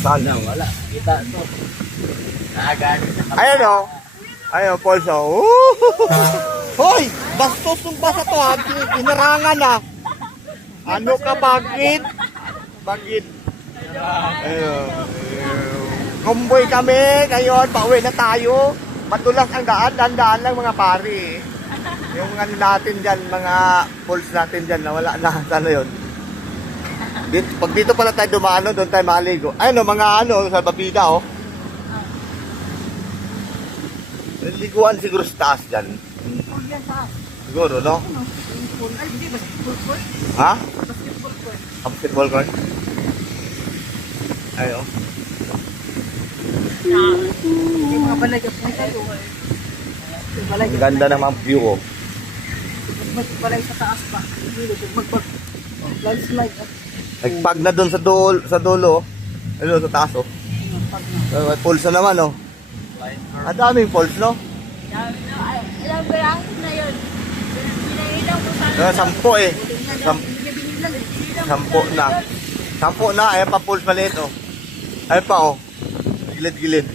Sana wala. Kita to. Nagalit na kami. Ayan o. Ayan, Paulso. Hoy! Bastos ng basa to ha. Inarangan na. Ano ka, bagid? Bagid. Ayun. Kumboy kami. Ngayon, pauwi na tayo. Matulas ang daan. Dandaan lang mga pari. Yung ano natin dyan, mga pulse natin dyan, nawala na. Sana yun. Pag dito pala tayo dumano, doon tayo maligo. Ayun o, mga ano, sa babida o. Liguan siguro sa taas dyan. Siguro, no? Ha? Basketball court? Ayo. Ang ganda ng mga view ko. Balay sa taas pa. Landslide. Nagpag na doon sa dulo. Ayun, sa taas, oh. Pulse na naman, oh. Ang daming pulse, no? Ilang beraso na yun. Pinailaw ko sana. 10 eh. 10 na. 10 na. Ayan pa pulse maliit, oh. Ayan pa, oh. Gilid-gilid.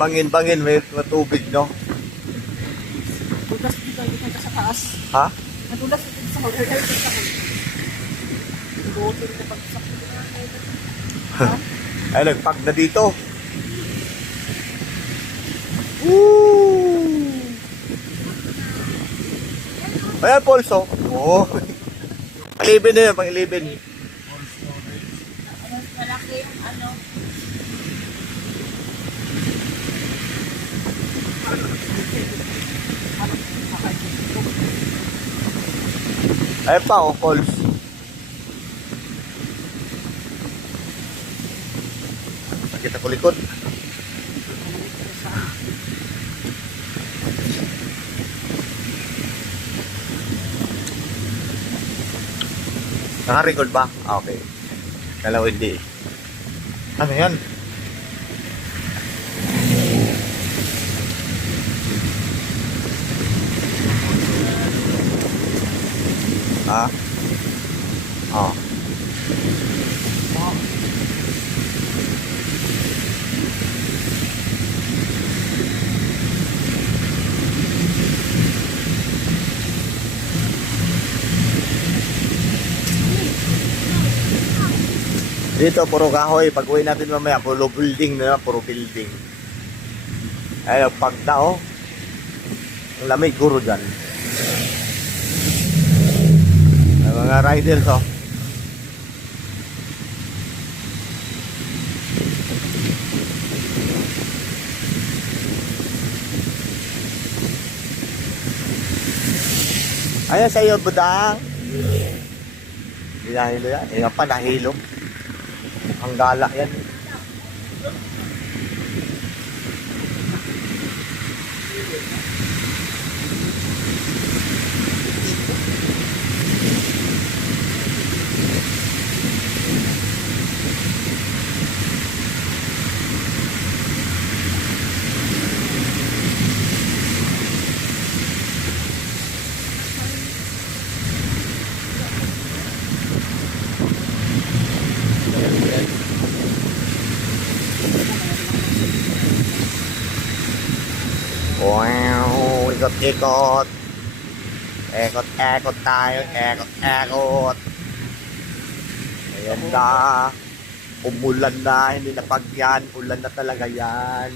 Bangin-bangin. May tubig, no? Tulas dito sa taas. Ha? Natulas dito sa hall. Ay, nagpag na dito. Woo! Ayan, pulso. Oo. Pang-11 na yun, pang-11. Malaki yung ano. Ayan pa, oh, pulse. Nakita ko likod. Naka-record ba? Ah, okay. Dalawa hindi. Ano yan? Ha? Oh. Dito, puro kahoy. Pag uwi natin mamaya, puro building na, puro building. Ayun, pagda, oh. Ang lamig, guro dyan. Ay, mga riders, oh. Ayan sa'yo, budang. Nahilo yan. Ayan pa, nahilo. Ang gala yan. Wow, ikot-ikot. Ekot-ekot tayo, ekot-ekot. Ayan na. Umulan na, hindi na pag yan. Ulan na talaga yan.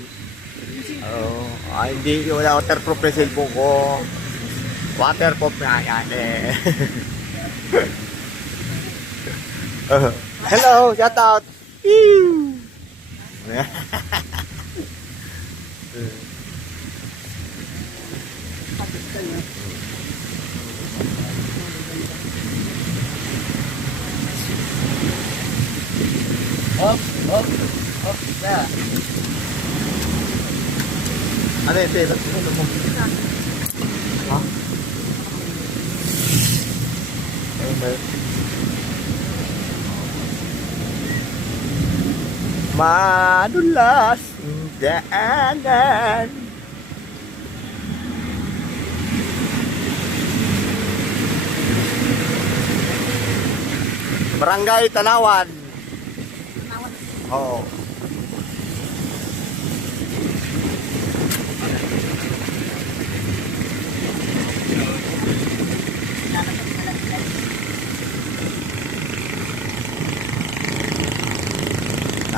Oh, hindi, wala waterproof na cellphone ko. Waterproof na yan eh. Hello, shout out. Hop, hop, hop, na. Ano yung tayo? Ha? Ayun ba yun? Madulas ang daanan. Barangay Tanawan. Oo.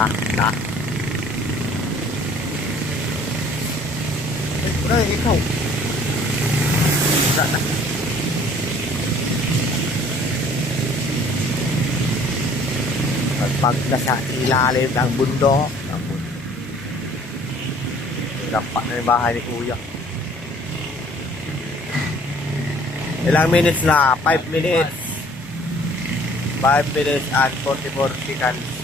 Na. Ay, ikaw. Na. Pag nasa ilalim ng bundok, dampak na yung bahay ni Kuya. Ilang minutes na? 5 minutes. 5 minutes and 44 seconds.